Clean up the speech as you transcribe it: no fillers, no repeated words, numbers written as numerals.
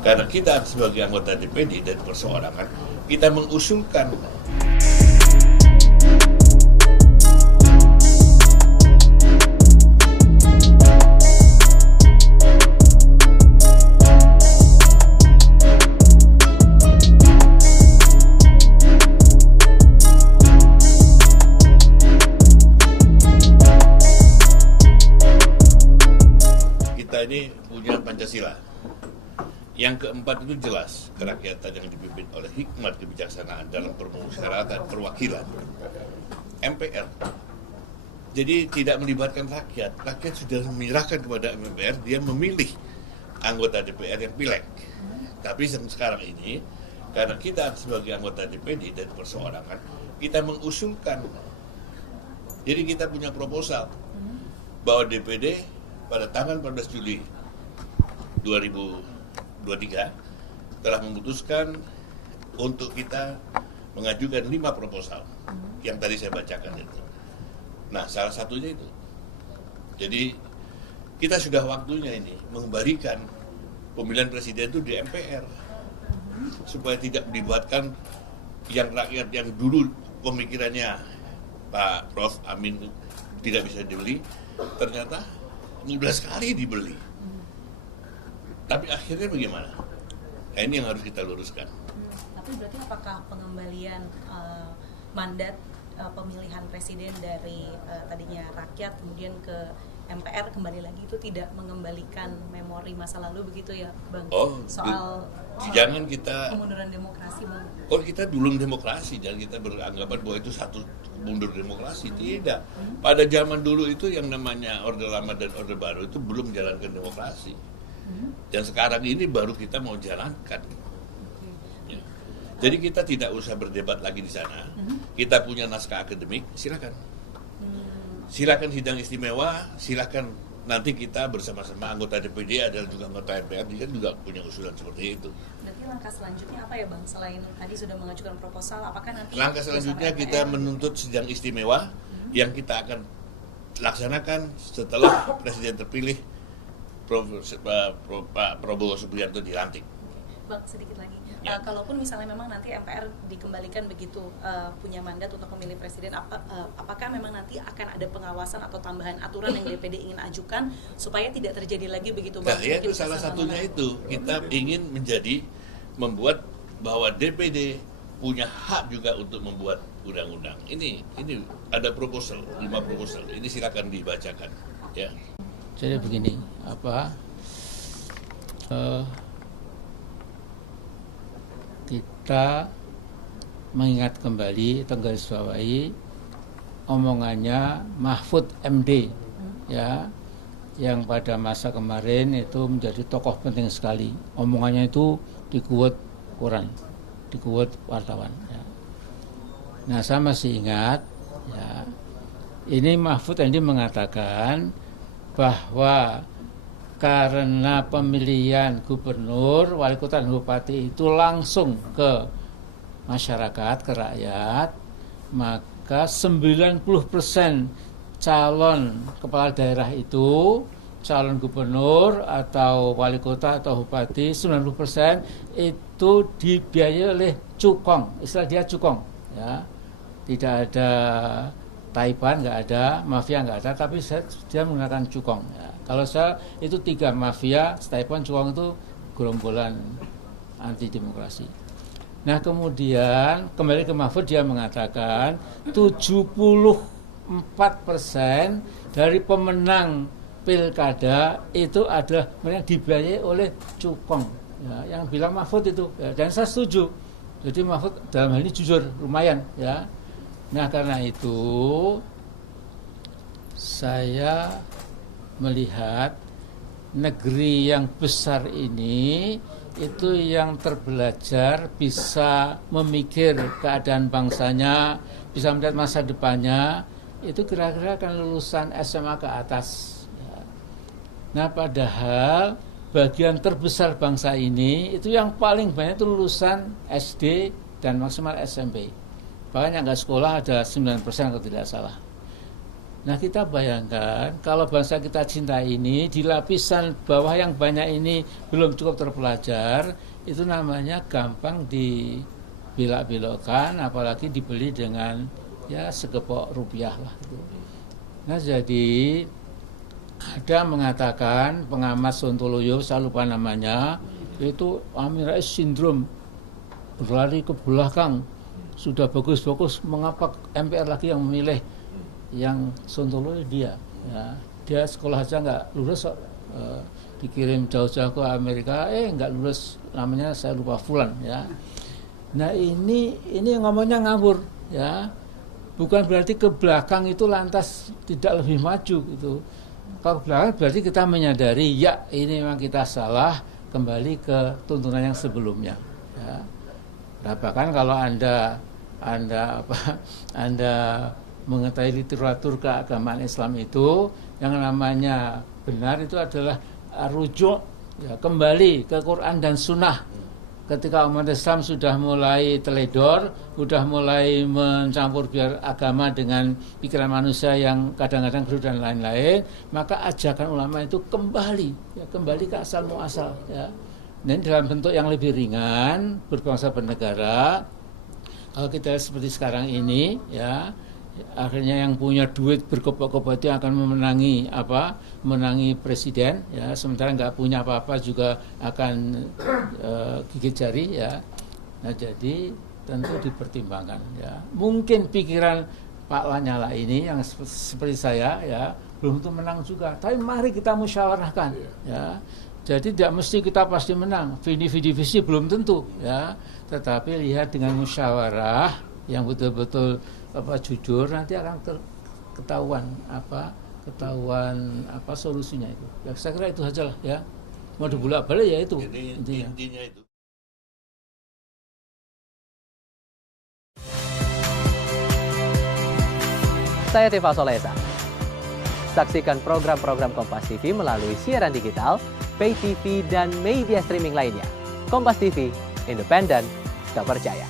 Karena kita sebagai anggota DPD dan perseorangan, kita mengusulkan kita ini punya Pancasila. Yang keempat itu jelas, kerakyatan yang dipimpin oleh hikmat kebijaksanaan dalam permusyawaratan perwakilan MPR. Jadi tidak melibatkan rakyat. Rakyat sudah menyerahkan kepada MPR, dia memilih anggota DPR yang pilek. Tapi sekarang ini, karena kita sebagai anggota DPD dan perseorangan, kita mengusulkan. Jadi kita punya proposal bahwa DPD pada tanggal 14 Juli 2023 telah memutuskan untuk kita mengajukan 5 proposal yang tadi saya bacakan itu. Nah, salah satunya itu. Jadi kita sudah waktunya ini mengembalikan pemilihan presiden itu di MPR supaya tidak melibatkan yang rakyat yang dulu pemikirannya Pak Prof. Amin tidak bisa dibeli, ternyata 11 kali dibeli. Tapi akhirnya bagaimana? Nah, ini yang harus kita luruskan. Tapi berarti apakah pengembalian mandat pemilihan presiden dari tadinya rakyat kemudian ke MPR kembali lagi itu tidak mengembalikan memori masa lalu begitu ya, Bang? Soal jangan kita kemunduran demokrasi, Bang. Kita belum demokrasi, jangan kita beranggapan bahwa itu satu mundur demokrasi. Tidak. Pada zaman dulu itu yang namanya Orde Lama dan Orde Baru itu belum menjalankan demokrasi. Dan sekarang ini baru kita mau jalankan. Ya. Jadi kita tidak usah berdebat lagi di sana. Kita punya naskah akademik, silakan. Silakan sidang istimewa, silakan nanti kita bersama-sama anggota DPD adalah juga anggota MPR, dia juga punya usulan seperti itu. Berarti langkah selanjutnya apa ya, Bang? Selain tadi sudah mengajukan proposal, apakah nanti langkah selanjutnya kita menuntut sidang istimewa yang kita akan laksanakan setelah presiden terpilih Pak Prabowo Subianto dilantik. Bang, sedikit lagi. Kalaupun misalnya memang nanti MPR dikembalikan begitu punya mandat untuk memilih presiden, apakah memang nanti akan ada pengawasan atau tambahan aturan yang DPD ingin ajukan supaya tidak terjadi lagi begitu, Bang? Nah, ya itu salah satunya itu. Kita ingin membuat bahwa DPD punya hak juga untuk membuat undang-undang. Ini ada proposal, 5 proposal. Ini silakan dibacakan, ya. Jadi begini, kita mengingat kembali, menggarisbawahi omongannya Mahfud MD, ya, yang pada masa kemarin itu menjadi tokoh penting sekali. Omongannya itu di-quote koran, di-quote wartawan. Ya. Nah, saya masih ingat, ya, ini Mahfud MD mengatakan bahwa karena pemilihan gubernur, wali kota dan bupati itu langsung ke masyarakat, ke rakyat, maka 90% calon kepala daerah itu, calon gubernur atau wali kota atau bupati, 90% itu dibiayai oleh cukong, istilah dia cukong, ya. Tidak ada Taipan, nggak ada, mafia nggak ada, tapi dia menggunakan cukong. Ya. Kalau saya itu 3 mafia, Taipan, cukong itu gerombolan anti demokrasi. Nah, kemudian kembali ke Mahfud, dia mengatakan 74% dari pemenang pilkada itu adalah yang dibiayai oleh cukong. Ya, yang bilang Mahfud itu, ya, dan saya setuju. Jadi Mahfud dalam hal ini jujur, lumayan, ya. Nah, karena itu saya melihat negeri yang besar ini itu yang terbelajar bisa memikir keadaan bangsanya, bisa melihat masa depannya, itu kira-kira kan lulusan SMA ke atas. Nah, padahal bagian terbesar bangsa ini itu yang paling banyak itu lulusan SD dan maksimal SMP. Bahkan yang nggak sekolah ada 9% kalau tidak salah. Nah kita bayangkan kalau bangsa kita cinta ini di lapisan bawah yang banyak ini belum cukup terpelajar, itu namanya gampang dibelak-belokkan, apalagi dibeli dengan ya segepok rupiah lah. Nah jadi ada mengatakan pengamat Sontoloyo, saya lupa namanya, itu Amin Rais sindrom, berlari ke belakang, sudah bagus-bagus, mengapa MPR lagi yang memilih yang Sontoloyo dia, ya. Dia sekolah aja nggak lulus, dikirim jauh-jauh ke Amerika, nggak lulus, namanya saya lupa Fulan, ya. Nah ini ngomongnya ngawur, ya. Bukan berarti ke belakang itu lantas tidak lebih maju gitu. Kalau ke belakang berarti kita menyadari ya ini memang kita salah, kembali ke tuntunan yang sebelumnya, ya. Nah, bahkan kalau anda mengetahui literatur keagamaan Islam itu, yang namanya benar itu adalah rujuk, ya, kembali ke Quran dan Sunnah. Ketika umat Islam sudah mulai teledor, sudah mulai mencampur biar agama dengan pikiran manusia yang kadang-kadang keruh dan lain-lain, maka ajakan ulama itu kembali ke asal muasal, ya. Dan dalam bentuk yang lebih ringan, berbangsa bernegara. Kalau kita seperti sekarang ini, ya, akhirnya yang punya duit berkebak-kebak itu akan menangi presiden, ya, sementara nggak punya apa-apa juga akan gigit jari, ya. Nah jadi tentu dipertimbangkan, ya. Mungkin pikiran Pak Lanyala ini yang seperti saya, ya, belum tentu menang juga, tapi mari kita musyawarahkan, ya. Jadi tidak mesti kita pasti menang, visi belum tentu, ya. Tetapi lihat dengan musyawarah yang betul-betul jujur, nanti akan ketahuan solusinya itu. Ya, saya kira itu saja lah, ya. Mau dibolak-balik ya itu. Jadi intinya itu. Saya Tifa Solesa. Saksikan program-program Kompas TV melalui siaran digital, pay TV, dan media streaming lainnya. Kompas TV, independen, terpercaya.